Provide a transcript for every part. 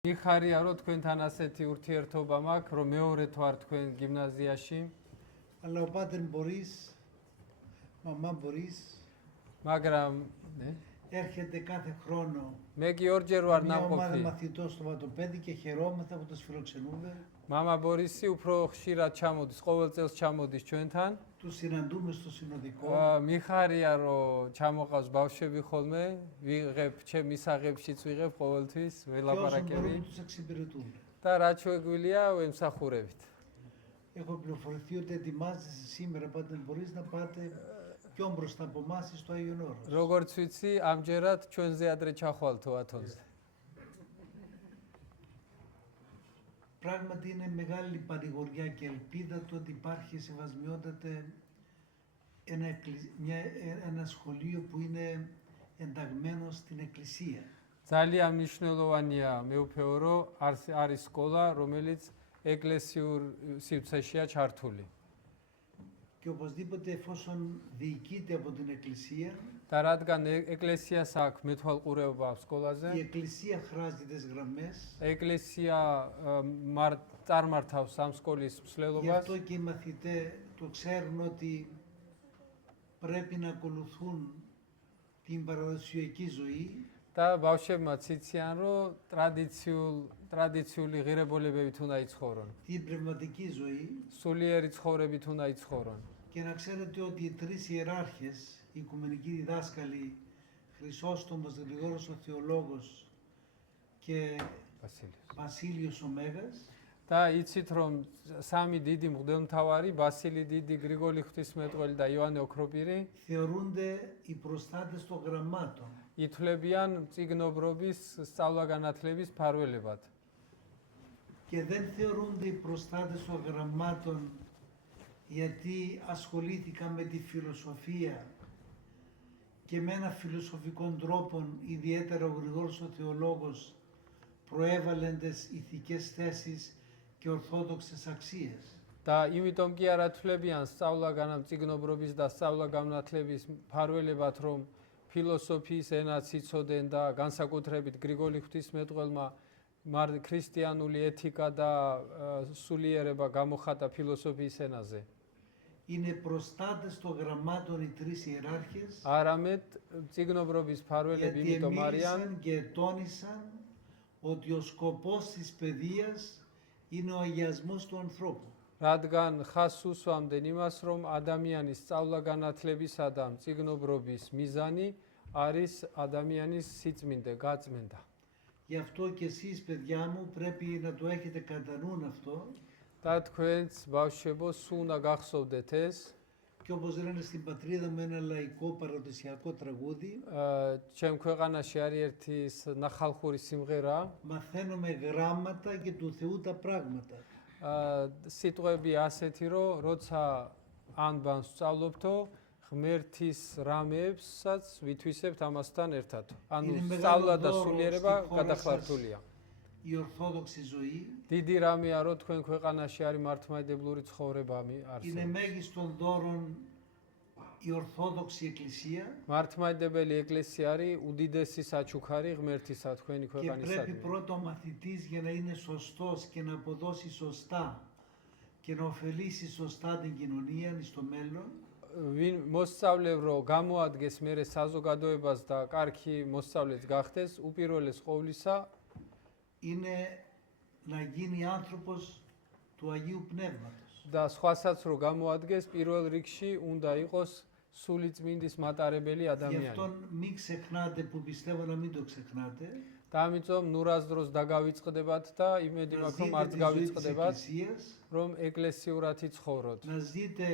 მიხარია რომ თქვენთან ასეთი ურთიერთობა მაქვს, რომ მეორედ ვარ თქვენ გიმნაზიაში. Αλλά ο πάτερ Μπορίς, μαμά Μπορίς, მაგრამ έρχεται κάθε χρόνο მე კი ორჯერ ვარ μια ομάδα ნამყოფი. μαθητών στο Βατοπέδι και χαιρόμαστε που τους φιλοξενούμε. მამა ბორისი უფრო ხშირად ჩამოდის, ყოველ წელს ჩამოდის ჩვენთან. Τους συναντούμε στο συνοδικό. მიხარია რომ ჩამოყავს ბავშვები ხოლმე, ვიღებ ჩემ მისაღებშიც ვიღებ ყოველთვის Και όσο ველაპარაკები μπορούμε τους εξυπηρετούμε. და რაც შეგვიძლია ვემსახურებით. Έχω πληροφορηθεί ότι ετοιμάζεσαι σήμερα, πάτερ Μπορίς, να πάτε πιο μπροστά από εμάς στο Άγιον Όρος. როგორც ვიცი, ამჯერად ჩვენზე ადრე ჩახვალთო ათონზე. Πράγματι είναι μεγάλη παρηγοριά και ελπίδα το ότι υπάρχει σεβασμιότατε ένα σχολείο που είναι ενταγμένο στην Εκκλησία. ძალიან მნიშვნელოვანია მეუფეო რომ არის სკოლა, რომელიც ეკლესიურ სივრცეშია ჩართული. Και οπωσδήποτε εφόσον διοικείται από την Εκκλησία, და რადგან ეკლესიას აქვს მეთვალყურეობა სკოლაზე, η Εκκλησία χράζει τις γραμμές. ეკლესია წარმართავს ამ სკოლის Γι' მსვლელობას. αυτό και οι μαθητές το ξέρουν ότι πρέπει να ακολουθούν την παραδοσιακή ζωή. და ბავშვებმაც იციან, რომ ტრადიციული ღირებულებებით უნდა იცხოვრონ. Την πνευματική ζωή. სულიერი ცხოვრებით უნდა იცხოვრონ. Και να ξέρετε ότι οι τρεις ιεράρχες, οι οικουμενικοί διδάσκαλοι, Χρυσόστομος, Γρηγόρος ο Θεολόγος και Βασίλειος ο Μέγας, და იცით რომ სამი დიდი მღვდელმთავარი, ბასილი დიდი, გრიგოლი ღვთისმეტყველი და იოანე ოქროპირი θεωρούνται οι προστάτες των γραμμάτων. ითვლებიან წიგნობრობის სწავლა-განათლების მფარველებად. Και δεν θεωρούνται οι προστάτες των γραμμάτων γιατί ασχολήθηκαν με τη φιλοσοφία και με ένα φιλοσοφικό τρόπο, ιδιαίτερα ο Γρηγόρος ο Θεολόγος προέβαλε τις ηθικές θέσεις και ορθόδοξες αξίες. და იმიტომ კი არ ათვლებიან სწავლა-წიგნობრობის და სწავლა-განათლების მფარველებად, რომ ფილოსოფიის ენაც იცოდნენ და განსაკუთრებით გრიგოლი ღვთისმეტყველმა ქრისტიანული ეთიკა და სულიერება გამოხატა ფილოსოფიის ენაზე. Είναι προστάτες των γραμμάτων οι τρεις ιεράρχες, არამედ წიგნობრობის მფარველები γιατί იმიტომ არიან, μίλησαν και τόνισαν ότι ο σκοπός της παιδείας είναι ο αγιασμός του ανθρώπου. რადგან ხას უსვამდნენ იმას, რომ ადამიანის სწავლა-განათლებისა და წიგნობრობის მიზანი არის ადამიანის სიწმინდე, გაწმენდა. Γι' αυτό και εσείς, παιδιά μου, πρέπει να το έχετε κατά νου αυτό. და თქვენც ბავშვებო, სულ უნდა გახსოვდეთ ეს. Και όπως λένε στην πατρίδα μου ένα λαϊκό παραδοσιακό τραγούδι, ჩემ ქვეყანაში არის ერთი ნახალხური სიმღერა. μαθαίνουμε γράμματα και του Θεού τα πράγματα. სიტყვები ასეთი, რომ როცა ანბანს ვსწავლობთო, ღმერთის რამებსაც ვითვისებთ ამასთან ერთად. ანუ სწავლა და სულიერება გადახლართულია. Η ορθόδοξη ζωή დიდი რამეა, რომ თქვენ ქვეყანაში არის მართლმადიდებლური ცხოვრება είναι არსებობს. μέγιστον δώρον η Ορθόδοξη Εκκλησία მართლმადიდებელი ეკლესია არის უდიდესი საჩუქარი ღმერთისა თქვენი και πρέπει ქვეყანისადმი. πρώτα ο μαθητής για να είναι σωστός και να αποδώσει σωστά και να ωφελήσει σωστά την κοινωνία στο μέλλον, ვინ მოსწავლე რომ გამოადგეს მერე საზოგადოებას და კარგი მოსწავლეც გახდეს, უპირველეს ყოვლისა είναι να γίνει άνθρωπος του Αγίου Πνεύματος. და სხვასაც რომ გამოადგეს, პირველ რიგში უნდა იყოს სულიწმინდის მატარებელი Γι' ადამიანი. αυτόν μην ξεχνάτε, που πιστεύω να μην το ξεχνάτε, და ამიტომ ნურას დროს დაგავიწყდებათ და იმედი να მაქვს რომ ζείτε არც τη ζωή της გავიწყდებათ, Εκκλησίας, რომ ეკლესიურად იცხოვროთ. να ζείτε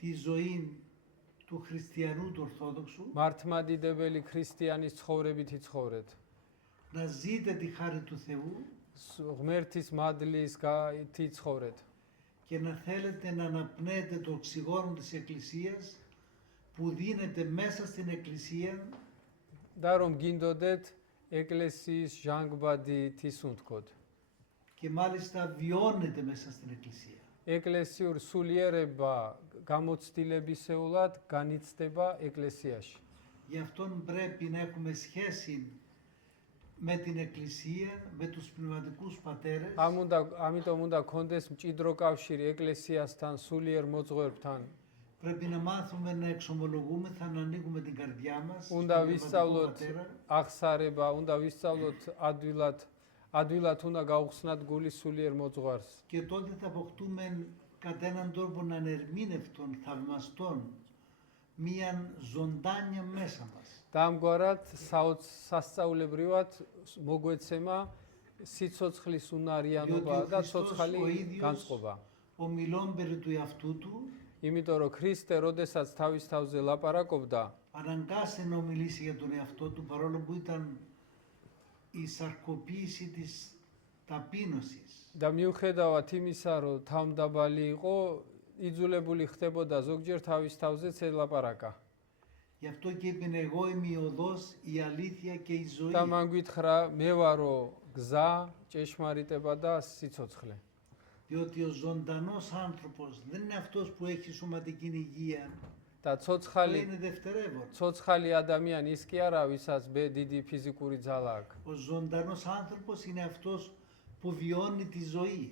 τη ζωή του χριστιανού του Ορθόδοξου, მართლმადიდებელი ქრისტიანის ცხოვრებით იცხოვრეთ. να ζείτε τη χάρη του Θεού ღმერთის მადლის გაითი ცხოვრეთ. και να θέλετε να αναπνέετε το οξυγόνο της Εκκλησίας που δίνεται μέσα στην Εκκλησία და რომ გინდოდეთ ეკლესიის ჟანგბადი თისუნთქოთ. και μάλιστα βιώνετε μέσα στην Εκκλησία. ეკლესიურ სულიერება გამოცდილებისეულად განიცდება ეკლესიაში. Γι' αυτόν πρέπει να έχουμε σχέση με την Εκκλησία, με τους πνευματικούς πατέρες ამიტომ უნდა გქონდეს მჭიდრო კავშირი ეკლესიასთან, სულიერ მოძღვერებთან. πρέπει να μάθουμε να εξομολογούμεθα, να ανοίγουμε την καρδιά μας στον უნდა πνευματικό ვისწავლოთ πατέρα აღსარება, უნდა ვისწავლოთ ადვილად უნდა გავხსნათ გული სულიერ მოძღვარს. και τότε θα αποκτούμε κατά έναν τρόπο ανερμήνευτον, θαυμαστών, μίαν ζωντάνια μέσα μας. და ამგვარად სასწაულებრივად მოგვეცემა სიცოცხლის უნარიანობა Διότι ο და Χριστός ცოცხალი ο ίδιος განწყობა. ομιλών περί του εαυτού του იმიტომ რომ ქრისტე როდესაც თავის თავზე ლაპარაკობდა, αναγκάσε να ομιλήσει για τον εαυτό του παρόλο που ήταν η σαρκοποίηση της ταπείνωσης. და მიუხედავად იმისა, რომ თავმდაბალი იყო, იძულებული ხდებოდა ზოგჯერ თავის თავზეც ელაპარაკა. Γι' αυτό και είπε εγώ είμαι η οδός, η αλήθεια και η ζωή. და მან გითხრა, მე ვარო გზა, ჭეშმარიტება და სიცოცხლე. Διότι ο ζωντανός άνθρωπος δεν είναι αυτός που έχει σωματική υγεία, და αλλά ცოცხალი είναι δευτερεύον. ცოცხალი ადამიანი ის კი არა, ვისაც დიდი ფიზიკური ძალა აქვს. Ο ζωντανός άνθρωπος είναι αυτός που βιώνει τη ζωή.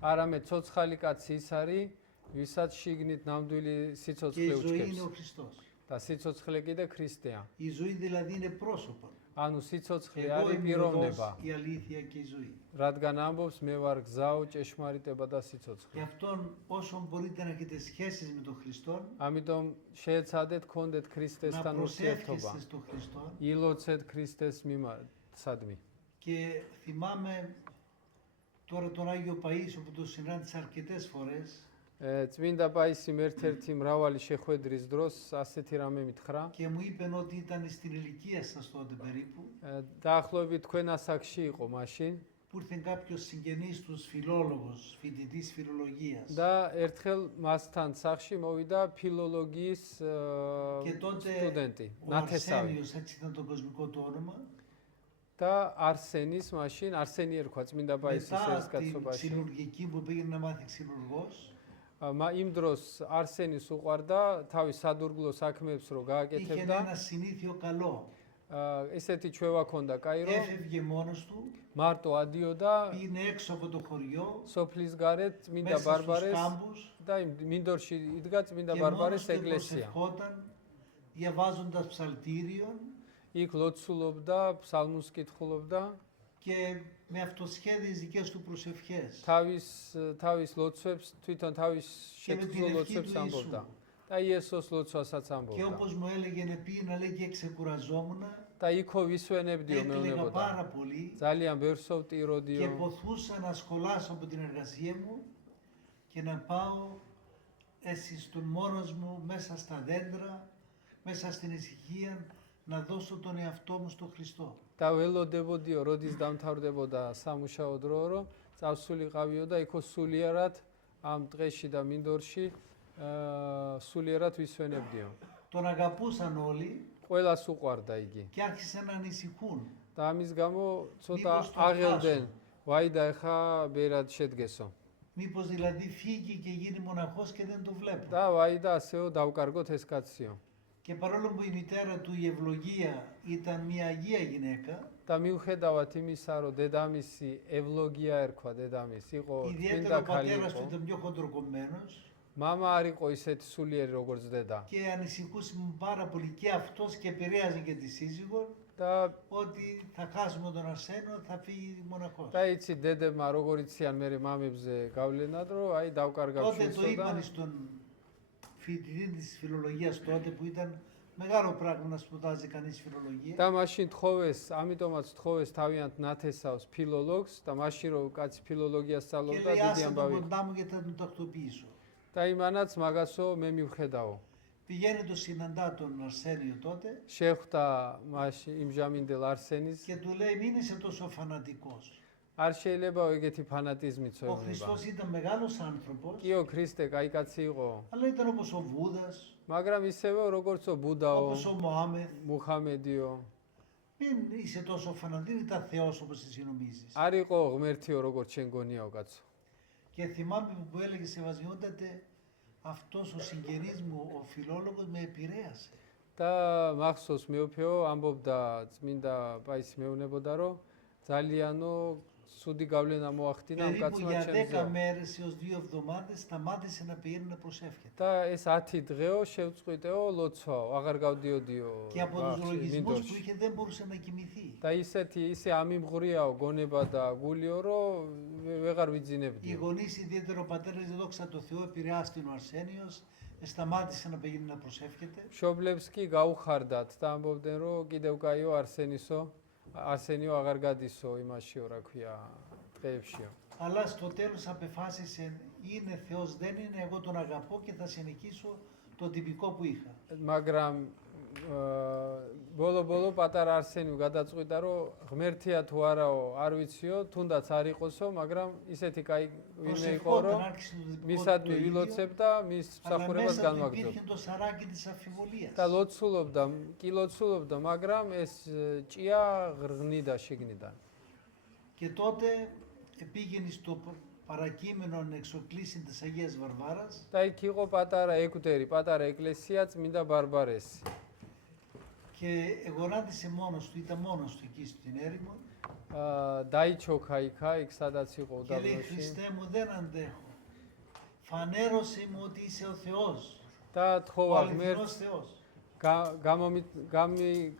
არამედ ცოცხალი კაცი ის არის, ვისაც შიგნით ნამდვილი Και η სიცოცხლე ζωή είναι უჩქებს. ο Χριστός. და სიცოცხლე კიდე ქრისტეა. Η ζωή δηλαδή είναι πρόσωπο. ანუ სიცოცხლე Εγώ არის είμαι η οδός, პიროვნება, η αλήθεια και η ζωή. რადგან ამბობს მე ვარ გზაო, ჭეშმარიტება და Γι' სიცოცხლე. αυτόν όσο μπορείτε να έχετε σχέσεις με τον Χριστό, ამიტომ შეეცადეთ გქონდეთ να ქრისტესთან ურთიერთობა. προσεύχεστε στον Χριστό. ილოცეთ ქრისტეს მიმართ. Και θυμάμαι τώρα τον Άγιο Παΐσιο που τον συνάντησα αρκετές φορές წმინდა პაისიმ ერთ-ერთი მრავალი შეხვედრის დროს ასეთი რამე მითხრა. και μου είπε ότι ήταν στην ηλικία σας τότε περίπου, დაახლოებით თქვენ ასაკში იყო მაშინ που ήρθε κάποιος συγγενής τους φιλόλογος, φοιτητής φιλολογίας. და ერთხელ მასთან სახში მოვიდა ფილოლოგიის Και τότε სტუდენტი, ο ნათესავი. Αρσένιος, έτσι ήταν το κοσμικό του όνομα, და არსენის მაშინ არსენი ერქვა წმინდა პაისის μετά την ერთგაცობაში. ξυλουργική που πήγαινε να μάθει ξυλουργός, იმ დროს არსენის უყვარდა თავის სადურგლო საქმეებს რო είχε გააკეთებდა. ένα συνήθιο καλό. ესეთი ჩვევა ჰქონდა კაი რომ Έφευγε μόνος του, მარტო ადიოდა πήγαινε έξω από το χωριό, სოფლის გარეთ წმინდა μέσα στους ბარბარეს κάμπους და იმ მინდორში იდგა წმინდა και ბარბარეს μόνος του ეკლესია. προσευχόταν, διαβάζοντας ψαλτήριον იქ ლოცულობდა, ფსალმუნს კითხულობდა, και με αυτοσχέδιες δικές του προσευχές. თავის ლოცვებს, თვითონ თავის Και με την შეკრძო ευχή ლოცვებს του ამბობდა. Ιησού. და იესოს ლოცვასაც Και ამბობდა. όπως μου έλεγε πήγαινα λέει και ξεκουραζόμουν და იქო ვისვენებდიო έκλαιγα მეუბნებოდა. πάρα πολύ ძალიან ბევრს και ვტიროდიო ποθούσα να σχολάσω από την εργασία μου και να πάω εσύ στον μόνος μου μέσα στα δέντρα, μέσα στην ησυχία να δώσω τον εαυτό μου στον Χριστό. და ველოდებოდიო, როდის დამთავრდებოდა სამუშაო დრო, რომ წავსულიყავიო და იქო სულიერად ამ დღეში და მინდორში სულიერად ვისვენებდიო. Τον αγαπούσαν όλοι ყველას უყვარდა იგი. και άρχισαν να ανησυχούν. და ამის გამო ცოტა მიყოს το აღელდნენ. χάσω. ვაი და ეხა ბერად შედგესო. Μήπως δηλαδή φύγει και γίνει μοναχός και δεν το βλέπω. და ვაი და ასეო დავკარგოთ ეს კაციო. Και παρόλο που η μητέρα του η Ευλογία ήταν μια αγία γυναίκα, და მიუხედავად იმისა, რომ დედამისი ევლოგია ერქვა დედამისი, იყო ιδιαίτερα წმინდა ο ქალი πατέρας იყო. του ήταν πιο χοντροκομμένος მამა არ იყო ისეთი სულიერი როგორც დედა. και ανησυχούσε πάρα πολύ και αυτός και επηρέαζε και τη σύζυγο და ότι θα χάσουμε τον Αρσένο, θα φύγει μοναχός. და იცი დედებმა როგორ იციან მე მამებზე გავლენად, რომ აი დავკარგავ Τότε შენსო το და είπαν στον φοιτητή της φιλολογίας τότε που ήταν μεγάλο πράγμα να σπουδάζει κανείς φιλολογία. და მაშინ თხოვეს, ამიტომაც თხოვეს თავიანთ ნათესავს ფილოლოგს და მაშინ რომ კაცი ფილოლოგიას Και სწავლობდა λέει დიდი άσε τον ამბავი. κοντά μου γιατί θα τον τακτοποιήσω. და იმანაც მაგასო მე მივხედაო. Πηγαίνει το συναντά τον Αρσένιο τότε შეხვდა მაშინ იმჟამინდელ არსენის. και του λέει μην είσαι τόσο φανατικός. არ შეიძლება ეგეთი ფანატიზმით Ο წვეულება. Χριστός ήταν μεγάλος άνθρωπος, კიო ქრისტე კაი კაცი იყო, αλλά ήταν όπως ο Βούδας, მაგრამ ისევე როგორც ο ბუდაო, όπως ο Μωάμεθ. მუჰამედიო. Μην είσαι τόσο φανατικός, ήταν Θεός όπως εσύ νομίζεις. არ იყო ღმერთიო როგორც შენ გონიაო კაცო. Και θυμάμαι που έλεγε Σεβασμιότατε, αυτός ο συγγενής μου, ο φιλόλογος, με επηρέασε. და მახსოვს მეუფეო ამბობდა წმინდა პაისი მეუბნებოდა რომ ძალიანო სუდი გავლენა მოახდინა ამ Περίπου კაცმა για 10 ჩემზე μέρες έως 2 εβδομάδες σταμάτησε να πηγαίνει να προσεύχεται. და ეს 10 დღეო შევწყვიტეო ლოცვაო აღარ გავდიოდიო Και από τους ბაღში, λογισμούς που მინდორში. είχε δεν μπορούσε να κοιμηθεί. და ისე ამიმღვრიაო გონება და გულიო რომ ვეღარ Οι ვიძინებდიო γονείς, ιδιαίτερα ο πατέρας, δόξα τω Θεώ, επηρεάστηκε ο Αρσένιος, σταμάτησε να πηγαίνει να προσεύχεται. მშობლებს კი გაუხარდათ და ამბობდნენ რომ კიდევ კაიო არსენიო აღარ გადისო იმაშიო რა ქვია დღეებშიო Αλλά στο τέλος απεφάσισε, είναι Θεός, δεν είναι, εγώ τον αγαπώ και θα συνεχίσω το τυπικό που είχα. მაგრამ ბოლო პატარა არსენიო გადაწყვიტა რომ ღმერთია თუ არაო არ ვიციო თუნდაც არ იყოსო მაგრამ ისეთი კაი ვინმე იყო Προσευχόταν, რომ άρχισε το δικό του მისადმი το ίδιο, ვილოცებ და მის αλλά მსახურებას μέσα του განვაგრძობ υπήρχε το σαράκι της αμφιβολίας. და ლოცულობდა მაგრამ ეს ჭია ღრღნიდა შიგნიდან Και τότε πήγαινε στο παρακείμενο εξοκλήσιν της Αγίας Βαρβάρας და იქ იყო პატარა ეკვდერი, პატარა ეკლესია წმინდა ბარბარესი. και γονάτισε μόνος του, ήταν μόνος του εκεί στην έρημο დაიჩოქა იქ სადაც იყო και λέει, უდაბნოში Χριστέ μου, δεν αντέχω. Φανέρωσε μου ότι είσαι ο Θεός, და ο თხოვა αληθινός ღმერთს Θεός.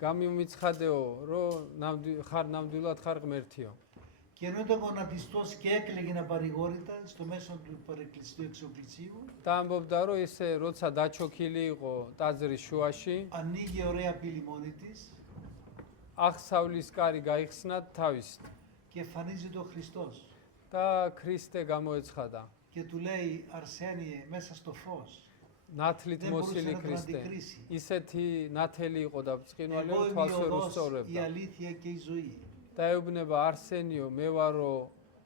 გამომიცხადეო, რომ ხარ ნამდვილად ხარ ღმერთიო. Και ενώ ήταν γονατιστός και έκλαιγε απαρηγόρητα στο μέσο του παρεκκληστικού εξοπλισίου, და ამბობდა, რომ ესე როცა დაჩოქილი იყო ტაძრის შუაში, ανοίγει ωραία πύλη μόνη της აღსავლის კარი გაიხსნათ თავის και εμφανίζεται ο Χριστός და ქრისტე გამოეცხადა. και του λέει, Αρσένιε, μέσα στο φως, ნათლით δεν μπορούσε მოსილი να τον ქრისტე. αντικρίσει. ისეთი ნათელი იყო და ბრწყინვალე Εγώ რომ είμαι თვალს η ვერ οδός, η უსწორებდა. αλήθεια και η ζωή. და ეუბნება არსენიო, მე ვარო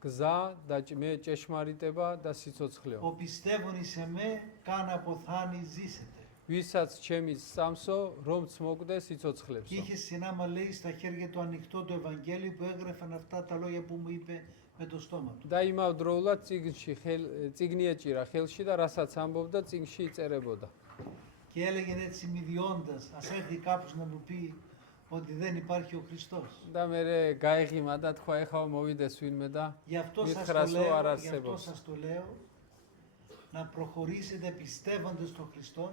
გზა და მე ჭეშმარიტება და სიცოცხლეო. Ο πιστεύων εις εμέ, καν αποθάνει ζήσετε. ვისაც ჩემი სამსო, რომც მოკდე Και სიცოცხლებს. είχε συνάμα, λέει, στα χέρια του ανοιχτό το Ευαγγέλιο που έγραφαν αυτά τα λόγια που μου είπε με το στόμα του. და იმავდროულად წიგნი ეჭირა ხელში და რასაც ამბობდა, წიგნში იწერებოდა. Και έλεγε έτσι μηδιώντας, ας έρθει κάποιος να μου πει ότι δεν υπάρχει ο Χριστός. და მე გაიღიმა და თქვა, ეხლა მოვიდეს ვინმე და Γι' αυτό σας το მითხრას, რომ არ λέω, γι' αυτό არსებობს. σας το λέω, να προχωρήσετε πιστεύοντας στον Χριστό,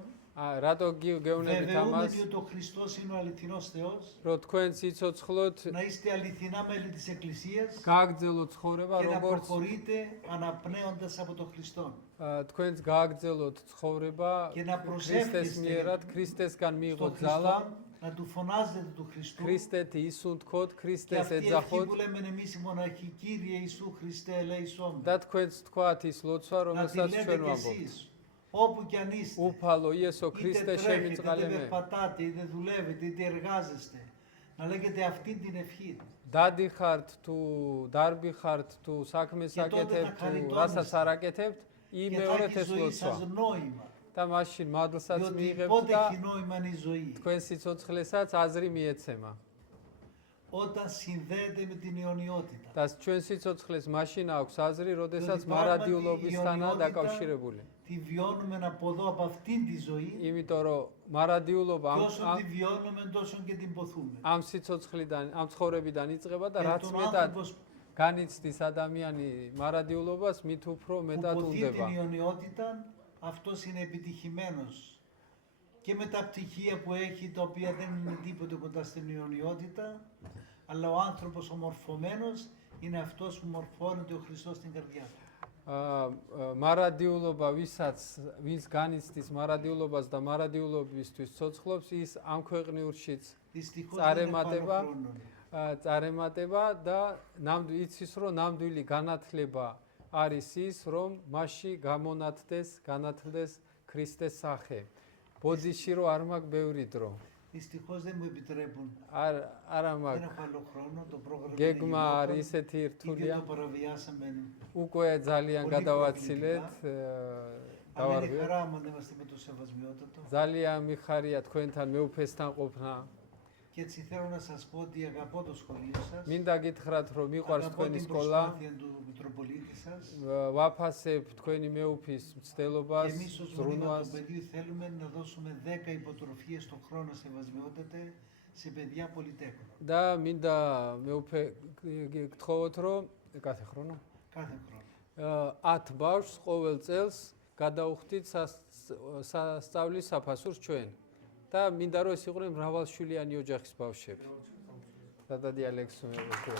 რატო გეუნებით ამას, βεβαιούμενοι ότι ο Χριστός είναι ο αληθινός Θεός, რომ თქვენ სიცოცხლოთ να είστε αληθινά μέλη της Εκκλησίας გააგრძელოთ ცხოვრება, και να როგორც προχωρείτε αναπνέοντας από τον Χριστό. თქვენს გააგრძელოთ ცხოვრება Και να ქრისტეს προσεύχεστε მიერად, ქრისტესგან მიიღოთ στον ძალა, Χριστό, να του φωνάζετε του Χριστού. ქრისტეთი ისუნთქოთ, Και ქრისტეს αυτή η ευχή ეძახოთ που λέμε εμείς οι μοναχοί, Κύριε Ιησού Χριστέ, ελέησόν და με. თქვენს თქვათ ის ლოცვა, Να τη რომელსაც λέτε ჩვენ κι ვამბობთ. εσείς, όπου κι αν είστε. უფალო იესო Είτε ქრისტე τρέχετε, είτε შემიწყალე მე. περπατάτε, είτε δουλεύετε, είτε εργάζεστε. Να λέγετε αυτή την ευχή. დადიხართ თუ დარბი ხართ თუ საქმეს Και τότε θα აკეთებთ თუ χαριτώνεστε. რასაც არ აკეთებთ, Και θα იმეორეთ έχει η ეს ζωή σας ლოცვა. νόημα. და მაშინ მადლსაც Διότι მიიღებთ πότε და έχει νόημα είναι η ζωή. თქვენ სიცოცხლესაც აზრი მიეცემა. Όταν συνδέεται με την αιωνιότητα. და ჩვენ სიცოცხლეს მაშინ აქვს აზრი, როდესაც Διότι მარადიულობისთანაა πράγματι η დაკავშირებული. Τη βιώνουμε από εδώ, από αυτήν τη ζωή. იმიტომ რომ მარადიულობა Και όσο τη βιώνουμε, τόσο και την ποθούμε. ამ სიცოცხლიდან, ამ ცხოვრებიდან იწყება და Και რაც τον მეტად άνθρωπος განიცდის ადამიანი მარადიულობას, მით უფრო που მეტად ποθεί უნდება. την αιωνιότητα, αυτός είναι επιτυχημένος. Και με τα πτυχία που έχει, τα οποία δεν είναι τίποτε κοντά στην αιωνιότητα, αλλά ο άνθρωπος ο μορφωμένος είναι αυτός που μορφώνεται ο Χριστός στην καρδιά του. მარადიულობა ვინც განიცდის მარადიულობას და მარადიულობისთვის ცოცხლობს, ის ამ ქვეყნიურშიც Δυστυχώς δεν είναι πάνω წარემატება χρόνο. წარემატება და იცის რომ ნამდვილი განათლება არის ის, რომ მასში განათლდეს ქრისტეს სახე. ბოდიში რომ არ მაქვს ბევრი δრო. Δυστυχώς δεν μου επιτρέπουν. არა Δεν მაქვს. έχω άλλο χρόνο, το πρόγραμμα გეგმა είναι არის γινόταν, ესეთი ήδη რთულია. το παραβιάσαμε. უკვე ძალიან Πολύ გადავაცილეთ. Αλλά είναι დავარღვიეთ. χαρά μου να είμαστε με το σεβασμιότατο. ძალიან მიხარია თქვენთან მეუფესთან ყოფნა. Και έτσι θέλω να σας πω ότι αγαπώ το σχολείο σας. მინდა გითხრათ რომ მიყვარს Αγαπώ თქვენი την სკოლა. προσπάθεια του Μητροπολίτη σας. ვაფასებ თქვენი მეუფის Και მცდელობას, εμείς ως Μονίμα ზრუნვას του Παιδιού θέλουμε να δώσουμε 10 υποτροφίες το χρόνο σεβασμιότατε σε παιδιά πολυτέχνων. და მინდა მეუფე გთხოვოთ რომ κάθε χρόνο Κάθε χρόνο. 10 ბავშვს ყოველ წელს გადაუხდით სასწავლის საფასურს ჩვენ და მინდა რომ ეს იყვნენ მრავალშვილიანი ოჯახის ბავშვები. და დადიანლექსო მე ვქო.